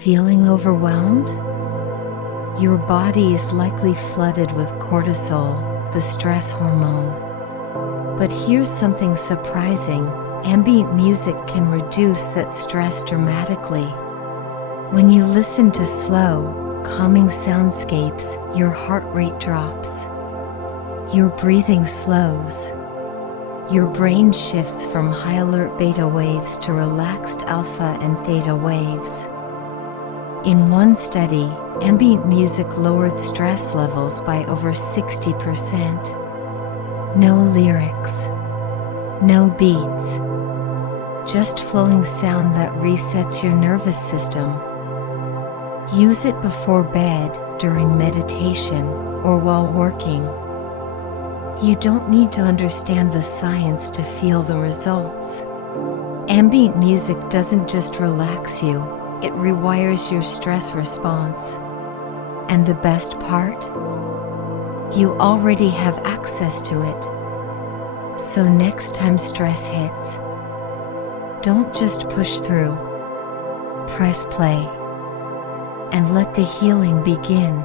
Feeling overwhelmed? Your body is likely flooded with cortisol, the stress hormone. But here's something surprising: ambient music can reduce that stress dramatically. When you listen to slow, calming soundscapes, your heart rate drops. Your breathing slows. Your brain shifts from high alert beta waves to relaxed alpha and theta waves. In one study, ambient music lowered stress levels by over 60%. No lyrics. No beats. Just flowing sound that resets your nervous system. Use it before bed, during meditation, or while working. You don't need to understand the science to feel the results. Ambient music doesn't just relax you, it rewires your stress response. And the best part? You already have access to it. So next time stress hits, don't just push through. Press play and let the healing begin.